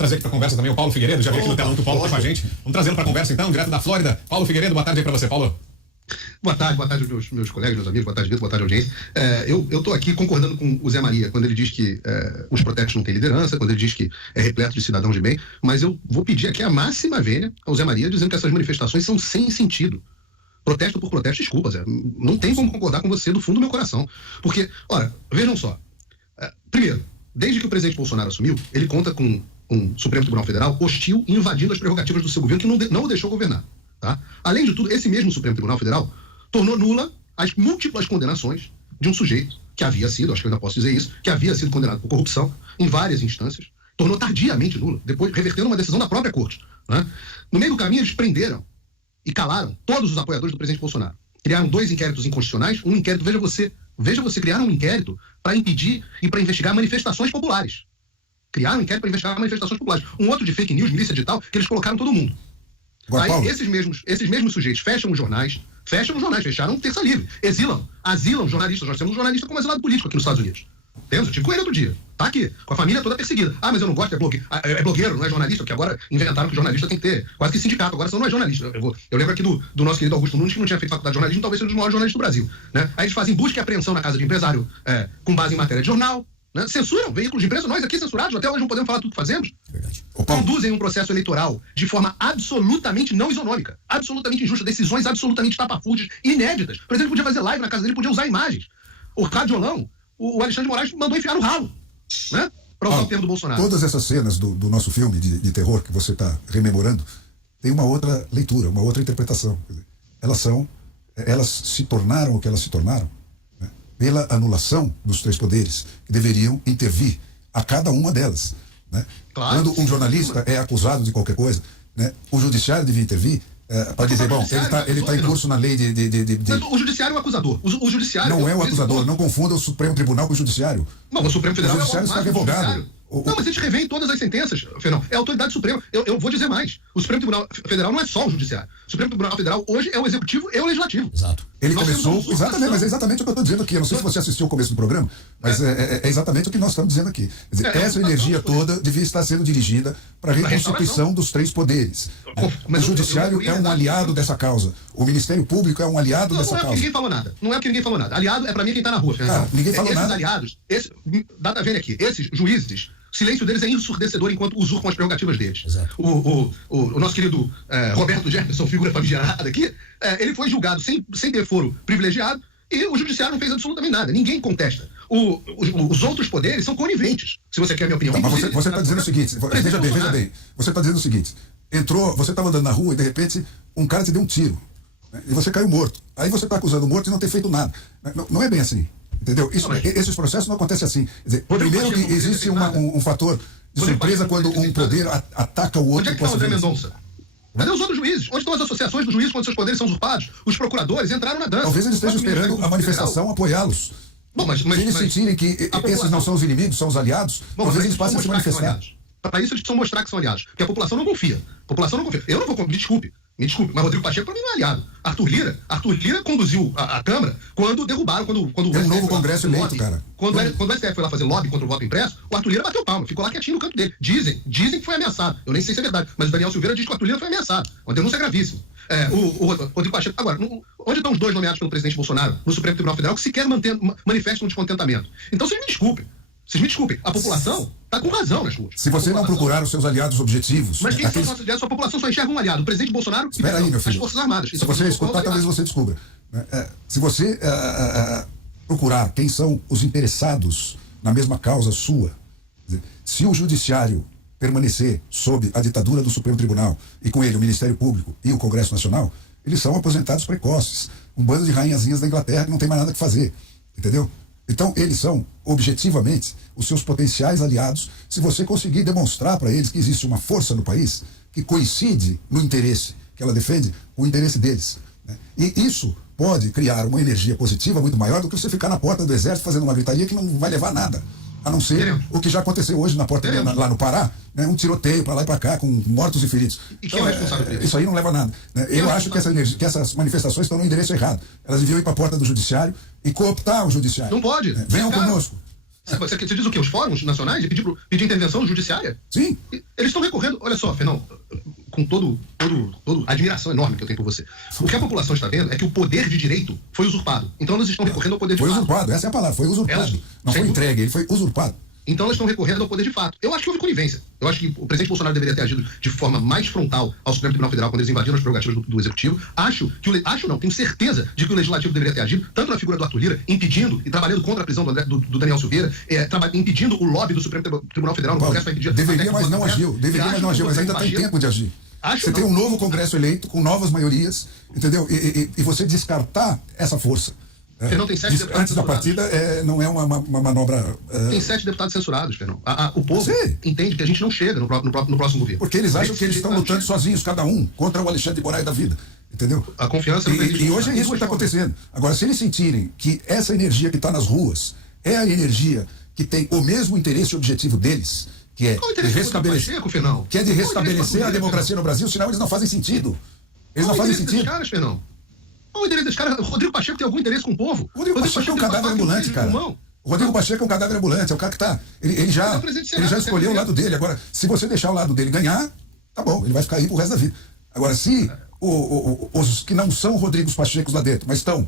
trazer aqui para conversa também o Paulo Figueiredo, já vi aqui no telão que o Paulo está com a gente. Vamos trazê-lo para conversa então, direto da Flórida. Paulo Figueiredo, boa tarde aí para você, Paulo. Boa tarde meus colegas, meus amigos, boa tarde, Vitor, boa tarde, audiência. Eu estou aqui concordando com o Zé Maria, quando ele diz que os protestos não têm liderança, quando ele diz que é repleto de cidadãos de bem, mas eu vou pedir aqui a máxima vênia ao Zé Maria, dizendo que essas manifestações são sem sentido. Protesto por protesto, desculpa, Zé, não tem como concordar com você do fundo do meu coração. Porque, olha, vejam só, primeiro, desde que o presidente Bolsonaro assumiu, ele conta com um Supremo Tribunal Federal hostil e invadindo as prerrogativas do seu governo, que não o deixou governar. Tá? Além de tudo, esse mesmo Supremo Tribunal Federal tornou nula as múltiplas condenações de um sujeito que havia sido, acho que eu ainda posso dizer isso, que havia sido condenado por corrupção em várias instâncias, tornou tardiamente nula, depois revertendo uma decisão da própria corte. Né? No meio do caminho, eles prenderam e calaram todos os apoiadores do presidente Bolsonaro. Criaram 2 inquéritos inconstitucionais, um inquérito, veja você, criaram um inquérito para impedir e para investigar manifestações populares. Criaram um inquérito para investigar manifestações populares. Um outro de fake news, milícia digital, que eles colocaram todo mundo. Aí esses mesmos sujeitos fecham os jornais, fecharam Terça Livre, asilam jornalistas. Nós temos um jornalista como exilado político aqui nos Estados Unidos. Temos, eu tive com ele outro dia. Tá aqui, com a família toda perseguida. Ah, mas eu não gosto, é blogueiro, não é jornalista, porque agora inventaram que jornalista tem que ter quase que sindicato, agora senão não é jornalista. Eu lembro aqui do nosso querido Augusto Nunes, que não tinha feito faculdade de jornalismo, talvez seja um dos maiores jornalistas do Brasil. Né? Aí eles fazem busca e apreensão na casa de empresário com base em matéria de jornal. Né? Censuram veículos de imprensa, nós aqui censurados, até hoje não podemos falar tudo que fazemos. Conduzem um processo eleitoral de forma absolutamente não isonômica, absolutamente injusta, decisões absolutamente tapafúrdias, inéditas. O presidente podia fazer live na casa dele, podia usar imagens. O radiolão, o Alexandre de Moraes mandou enfiar no ralo, né? Para usar o termo do Bolsonaro. Todas essas cenas do nosso filme de terror que você está rememorando, tem uma outra leitura, uma outra interpretação. Elas se tornaram o que elas se tornaram pela anulação dos 3 poderes que deveriam intervir a cada uma delas. Né? Claro, quando um jornalista é acusado de qualquer coisa, né, o judiciário devia intervir para dizer, bom, ele está em curso na lei de... O judiciário é o acusador. O judiciário não é o acusador, não confunda o Supremo Tribunal com o judiciário. Não, o Supremo Federal o judiciário está revogado. Não, mas eles revêem todas as sentenças, Fernão. É a autoridade suprema. Eu vou dizer mais. O Supremo Tribunal Federal não é só o judiciário. O Supremo Tribunal Federal hoje é o executivo e o legislativo. Exato. Ele começou... Exatamente, mas é exatamente o que eu estou dizendo aqui. Eu não sei se você assistiu o começo do programa, mas é exatamente o que nós estamos dizendo aqui. Quer dizer, essa energia toda devia estar sendo dirigida para a reconstituição dos 3 poderes. O judiciário é um aliado dessa causa. O Ministério Público é um aliado dessa causa. Não é porque ninguém falou nada. Não é porque ninguém falou nada. Aliado é para mim quem está na rua, Fernão. Ninguém falou nada. Esses aliados, dá vendo aqui, esses juízes, o silêncio deles é ensurdecedor enquanto usurpam as prerrogativas deles. O nosso querido Roberto Jefferson, figura famigerada aqui, ele foi julgado sem ter foro privilegiado e o judiciário não fez absolutamente nada. Ninguém contesta. Os outros poderes são coniventes, se você quer a minha opinião. Mas você está dizendo o seguinte, veja bem. Você está dizendo o seguinte, você estava andando na rua e de repente um cara te deu um tiro, né, e você caiu morto. Aí você está acusando o morto de não ter feito nada. Não é bem assim. Entendeu? Esses processos não acontecem assim. Quer dizer, primeiro que existe um fator de surpresa quando um poder ataca o outro. Onde é que está o André Mendonça? Cadê os outros juízes? Onde estão as associações dos juízes quando seus poderes são usurpados? Os procuradores entraram na dança. Talvez eles estejam esperando a manifestação apoiá-los. Se eles sentirem que esses não são os inimigos, são os aliados, talvez eles passem a se manifestar. Para isso eles precisam mostrar que são aliados. Porque a população não confia. Eu não vou, me desculpe, mas Rodrigo Pacheco para mim não é aliado. Arthur Lira conduziu a Câmara quando derrubaram, quando um novo Congresso eleito, cara. Quando o STF foi lá fazer lobby contra o voto impresso, o Arthur Lira bateu palma, ficou lá quietinho no canto dele. Dizem que foi ameaçado. Eu nem sei se é verdade, mas o Daniel Silveira diz que o Arthur Lira foi ameaçado. Uma denúncia gravíssima. O Rodrigo Pacheco. Agora, onde estão os 2 nomeados pelo presidente Bolsonaro no Supremo Tribunal Federal que sequer manifestam um descontentamento? Então vocês me desculpem, a população está com razão nas ruas. Se você não procurar os seus aliados objetivos... Mas quem são os nossos aliados? A população só enxerga um aliado, o presidente Bolsonaro e as Forças Armadas. Se você escutar, talvez você descubra. Se você procurar quem são os interessados na mesma causa sua, se o judiciário permanecer sob a ditadura do Supremo Tribunal e com ele o Ministério Público e o Congresso Nacional, eles são aposentados precoces. Um bando de rainhazinhas da Inglaterra que não tem mais nada que fazer. Entendeu? Então, eles são, objetivamente, os seus potenciais aliados, se você conseguir demonstrar para eles que existe uma força no país que coincide no interesse que ela defende, o interesse deles. Né? E isso pode criar uma energia positiva muito maior do que você ficar na porta do Exército fazendo uma gritaria que não vai levar a nada. A não ser o que já aconteceu hoje na porta lá no Pará, né, um tiroteio para lá e para cá, com mortos e feridos. E quem é o responsável por isso? Isso aí não leva a nada. Né? Eu acho que essas manifestações estão no endereço errado. Elas deviam ir para a porta do judiciário e cooptar o judiciário. Não pode. Venham conosco. Você diz o quê? Os fóruns nacionais de pedir intervenção judiciária? Sim. Eles estão recorrendo, olha só, Fernão, com toda a admiração enorme que eu tenho por você. O que a população está vendo é que o poder de direito foi usurpado. Então elas estão recorrendo ao poder de fato. Foi usurpado, essa é a palavra, foi usurpado. Não foi entregue, ele foi usurpado. Então elas estão recorrendo ao poder de fato. Eu acho que houve conivência. Eu acho que o presidente Bolsonaro deveria ter agido de forma mais frontal ao Supremo Tribunal Federal quando eles invadiram as prerrogativas do Executivo. Tenho certeza de que o Legislativo deveria ter agido, tanto na figura do Arthur Lira, impedindo e trabalhando contra a prisão do Daniel Silveira, impedindo o lobby do Supremo Tribunal Federal no Congresso para impedir... Deveria, mas não agiu. Mas ainda tem tempo de agir. Você tem um novo Congresso eleito, com novas maiorias, entendeu? E você descartar essa força. Fernão, tem 7 deputados antes da partida não é uma manobra... Tem 7 deputados censurados, Fernão. O povo entende que a gente não chega no próximo governo. Porque eles acham que eles estão lutando sozinhos, cada um, contra o Alexandre de Moraes da vida. Entendeu? A confiança... E hoje é isso que está acontecendo. Agora, se eles sentirem que essa energia que está nas ruas é a energia que tem o mesmo interesse e objetivo deles, que é de restabelecer, a democracia no Brasil, senão eles não fazem sentido. Eles não fazem sentido. Qual o interesse desse cara? O Rodrigo Pacheco tem algum interesse com o povo? O Rodrigo Pacheco é um cadáver ambulante, cara. O Rodrigo Pacheco é um cadáver ambulante, é o cara que tá. Ele já escolheu o lado dele. Agora, se você deixar o lado dele ganhar, tá bom, ele vai ficar aí pro resto da vida. Agora, se os que não são Rodrigos Pachecos lá dentro, mas estão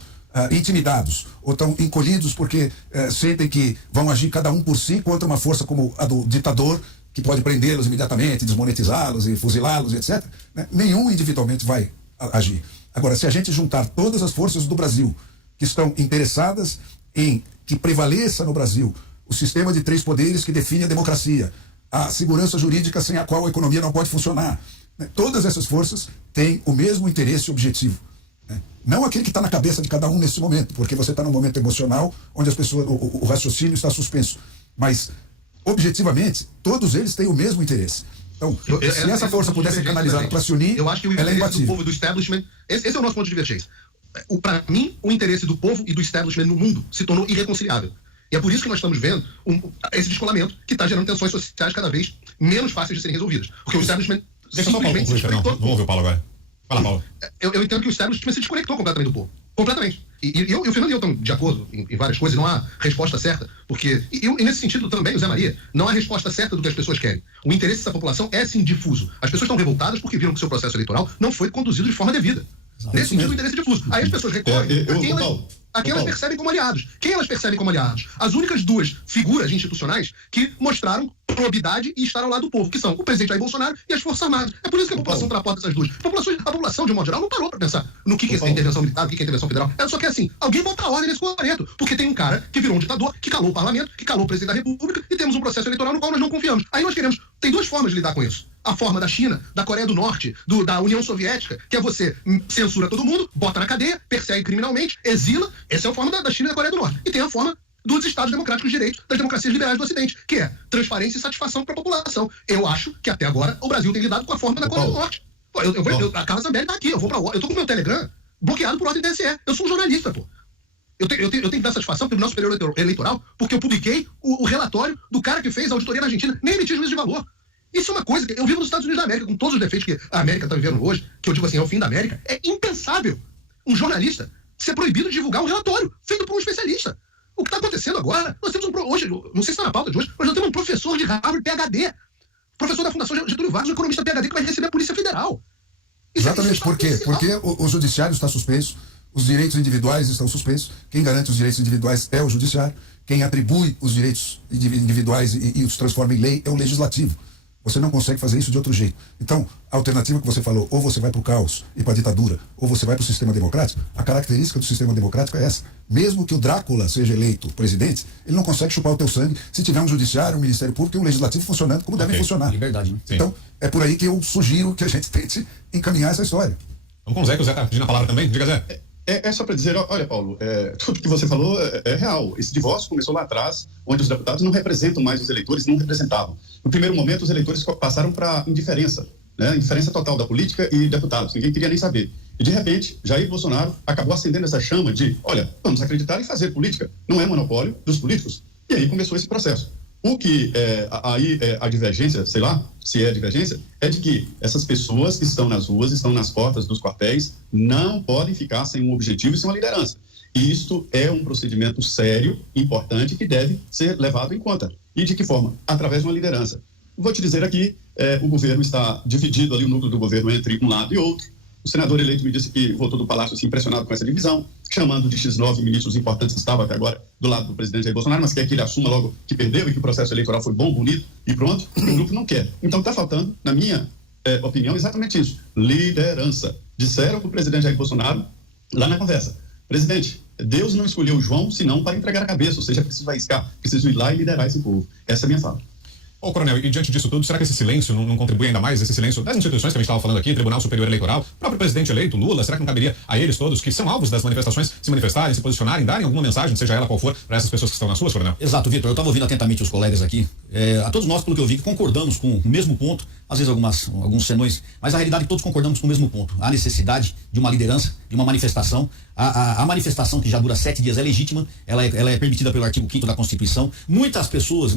intimidados ou estão encolhidos porque sentem que vão agir cada um por si contra uma força como a do ditador, que pode prendê-los imediatamente, desmonetizá-los e fuzilá-los, etc., né? Nenhum individualmente vai agir. Agora, se a gente juntar todas as forças do Brasil que estão interessadas em que prevaleça no Brasil o sistema de 3 poderes que define a democracia, a segurança jurídica sem a qual a economia não pode funcionar, né? Todas essas forças têm o mesmo interesse e objetivo. Né? Não aquele que está na cabeça de cada um nesse momento, porque você está num momento emocional onde as pessoas, o raciocínio está suspenso. Mas, objetivamente, todos eles têm o mesmo interesse. Então, se essa força pudesse ser canalizada para se unir, eu acho que o interesse do povo e do establishment, esse é o nosso ponto de divergência. Para mim, o interesse do povo e do establishment no mundo se tornou irreconciliável. E é por isso que nós estamos vendo esse descolamento que está gerando tensões sociais cada vez menos fáceis de serem resolvidas. Porque o establishment simplesmente se desconectou. Vamos ouvir o Paulo agora. Fala, Paulo. Eu entendo que o establishment se desconectou completamente do povo. Completamente. E o Fernando e eu estamos de acordo em várias coisas, não há resposta certa, porque, e nesse sentido também, o Zé Maria, não há resposta certa do que as pessoas querem. O interesse dessa população é sim difuso. As pessoas estão revoltadas porque viram que o seu processo eleitoral não foi conduzido de forma devida. Nesse sentido, o interesse é difuso. Aí as pessoas recorrem a quem elas percebem como aliados. Quem elas percebem como aliados? As únicas 2 figuras institucionais que mostraram probidade e estar ao lado do povo, que são o presidente Jair Bolsonaro e as Forças Armadas. É por isso que a população está na porta dessas 2. A população, de modo geral, não parou para pensar no que é intervenção militar, o que é intervenção federal. Ela só quer assim, alguém botar ordem nesse quarteto, porque tem um cara que virou um ditador, que calou o parlamento, que calou o presidente da República, e temos um processo eleitoral no qual nós não confiamos. Aí nós queremos... Tem 2 formas de lidar com isso. A forma da China, da Coreia do Norte, da União Soviética, que é você censura todo mundo, bota na cadeia, persegue criminalmente, exila. Essa é a forma da China e da Coreia do Norte. E tem a forma dos Estados Democráticos de Direito, das democracias liberais do Ocidente, que é transparência e satisfação para a população. Eu acho que até agora o Brasil tem lidado com a forma da Coreia do Norte. Pô, a Carla Zambelli tá aqui, eu tô com o meu Telegram bloqueado por ordem TSE. Eu sou um jornalista, pô. Eu tenho que dar satisfação pelo nosso Tribunal Superior Eleitoral, porque eu publiquei o relatório do cara que fez a auditoria na Argentina, nem emitiu juízo de valor. Isso é uma coisa que eu vivo nos Estados Unidos da América, com todos os defeitos que a América está vivendo hoje, que eu digo assim, é o fim da América. É impensável um jornalista ser proibido de divulgar um relatório feito por um especialista. O que está acontecendo agora, nós temos hoje, não sei se está na pauta de hoje, mas nós temos um professor de Harvard, PhD, professor da Fundação Getúlio Vargas, um economista PhD que vai receber a Polícia Federal. Exatamente, por quê? Porque o judiciário está suspenso, os direitos individuais estão suspensos, quem garante os direitos individuais é o judiciário, quem atribui os direitos individuais e os transforma em lei é o legislativo. Você não consegue fazer isso de outro jeito. Então, a alternativa que você falou, ou você vai para o caos e para a ditadura, ou você vai para o sistema democrático, a característica do sistema democrático é essa. Mesmo que o Drácula seja eleito presidente, ele não consegue chupar o teu sangue se tiver um judiciário, um Ministério Público e um legislativo funcionando como devem funcionar. Liberdade, né? Então, é por aí que eu sugiro que a gente tente encaminhar essa história. Vamos com o Zé, que o Zé está pedindo a palavra também. Diga, Zé. É só para dizer, olha, Paulo, tudo que você falou é real. Esse divórcio começou lá atrás, onde os deputados não representam mais os eleitores, não representavam. No primeiro momento, os eleitores passaram para indiferença, né? Indiferença total da política e deputados. Ninguém queria nem saber. E, de repente, Jair Bolsonaro acabou acendendo essa chama de, olha, vamos acreditar em fazer política. Não é monopólio dos políticos. E aí começou esse processo. O que a divergência, sei lá, se é divergência, é de que essas pessoas que estão nas ruas, estão nas portas dos quartéis, não podem ficar sem um objetivo e sem uma liderança. E isto é um procedimento sério, importante, que deve ser levado em conta. E de que forma? Através de uma liderança. Vou te dizer aqui, o governo está dividido ali, o núcleo do governo, entre um lado e outro. O senador eleito me disse que voltou do Palácio assim, impressionado com essa divisão, chamando de X9 ministros importantes que estavam até agora do lado do presidente Jair Bolsonaro, mas quer que ele assuma logo que perdeu e que o processo eleitoral foi bom, bonito e pronto. E o grupo não quer. Então está faltando, na minha opinião, exatamente isso: liderança. Disseram para o presidente Jair Bolsonaro, lá na conversa: presidente, Deus não escolheu João senão para entregar a cabeça, ou seja, preciso arriscar, preciso ir lá e liderar esse povo. Essa é a minha fala. Ô, coronel, e diante disso tudo, será que esse silêncio não contribui ainda mais, esse silêncio das instituições que a gente estava falando aqui, Tribunal Superior Eleitoral, o próprio presidente eleito, Lula, será que não caberia a eles todos, que são alvos das manifestações, se manifestarem, se posicionarem, darem alguma mensagem, seja ela qual for, para essas pessoas que estão nas ruas, coronel? Exato, Vitor, eu estava ouvindo atentamente os colegas aqui, a todos nós, pelo que eu vi, que concordamos com o mesmo ponto, às vezes alguns senões, mas a realidade é que todos concordamos com o mesmo ponto: a necessidade de uma liderança, de uma manifestação. A manifestação, que já dura 7 dias, é legítima, ela é permitida pelo artigo 5º da Constituição. Muitas pessoas,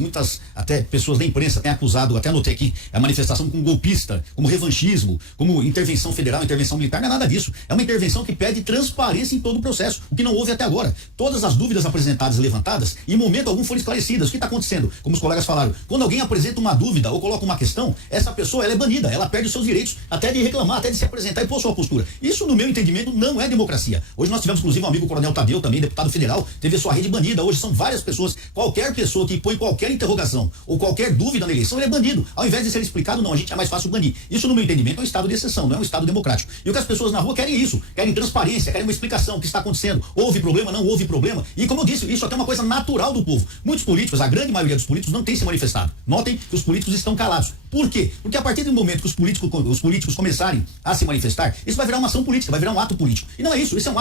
até pessoas da imprensa têm acusado, até anotei aqui, a manifestação como golpista, como revanchismo, como intervenção federal, intervenção militar. Não é nada disso. É uma intervenção que pede transparência em todo o processo, o que não houve até agora. Todas as dúvidas apresentadas e levantadas, em momento algum, foram esclarecidas. O que está acontecendo? Como os colegas falaram, quando alguém apresenta uma dúvida ou coloca uma questão, essa pessoa ela é banida, ela perde os seus direitos, até de reclamar, até de se apresentar e pôr sua postura. Isso, no meu entendimento, não é democracia. Hoje nós tivemos, inclusive, um amigo, o Coronel Tadeu, também deputado federal, teve sua rede banida. Hoje são várias pessoas. Qualquer pessoa que põe qualquer interrogação ou qualquer dúvida na eleição, ele é bandido. Ao invés de ser explicado, não, a gente é mais fácil banir. Isso, no meu entendimento, é um estado de exceção, não é um estado democrático. E o que as pessoas na rua querem é isso, querem transparência, querem uma explicação: o que está acontecendo, houve problema, não houve problema. E como eu disse, isso até é uma coisa natural do povo. Muitos políticos, a grande maioria dos políticos, não tem se manifestado. Notem que os políticos estão calados. Por quê? Porque a partir do momento que os políticos começarem a se manifestar, isso vai virar uma ação política, vai virar um ato político. E não é isso, isso é um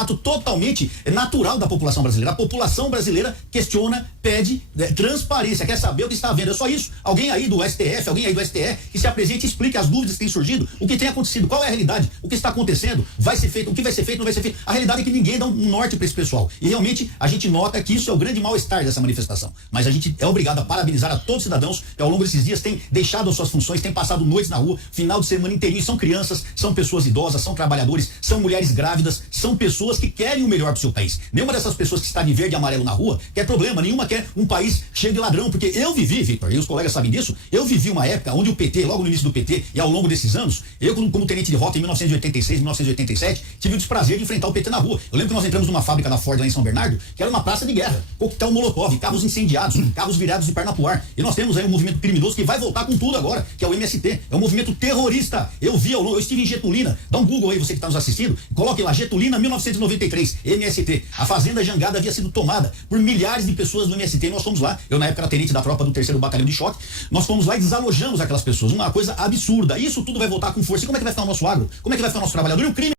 ato totalmente natural da população brasileira. A população brasileira questiona, pede transparência, quer saber o que está havendo. É só isso. Alguém aí do STF, alguém aí do STE, que se apresente e explique as dúvidas que têm surgido, o que tem acontecido, qual é a realidade, o que está acontecendo, vai ser feito, o que vai ser feito, não vai ser feito. A realidade é que ninguém dá um norte para esse pessoal. E realmente a gente nota que isso é o grande mal-estar dessa manifestação. Mas a gente é obrigado a parabenizar a todos os cidadãos que ao longo desses dias têm deixado as suas funções, têm passado noites na rua, final de semana inteirinho. São crianças, são pessoas idosas, são trabalhadores, são mulheres grávidas, são pessoas que querem o melhor para o seu país. Nenhuma dessas pessoas que está de verde e amarelo na rua quer problema, nenhuma quer um país cheio de ladrão, porque eu vivi, Vitor, e os colegas sabem disso, eu vivi uma época onde o PT, logo no início do PT e ao longo desses anos, eu como tenente de rota em 1986, 1987, tive o desprazer de enfrentar o PT na rua. Eu lembro que nós entramos numa fábrica da Ford lá em São Bernardo, que era uma praça de guerra, coquetel molotov, carros incendiados, carros virados de perna pro ar. E nós temos aí um movimento criminoso que vai voltar com tudo agora, que é o MST, é um movimento terrorista. Eu estive em Getulina, dá um Google aí, você que está nos assistindo, coloque lá, Getulina 1993, MST. A fazenda Jangada havia sido tomada por milhares de pessoas do MST, e nós fomos lá, eu na época era tenente da tropa do 3º Batalhão de Choque, nós fomos lá e desalojamos aquelas pessoas, uma coisa absurda. Isso tudo vai voltar com força. E como é que vai ficar o nosso agro? Como é que vai ficar o nosso trabalhador? E o crime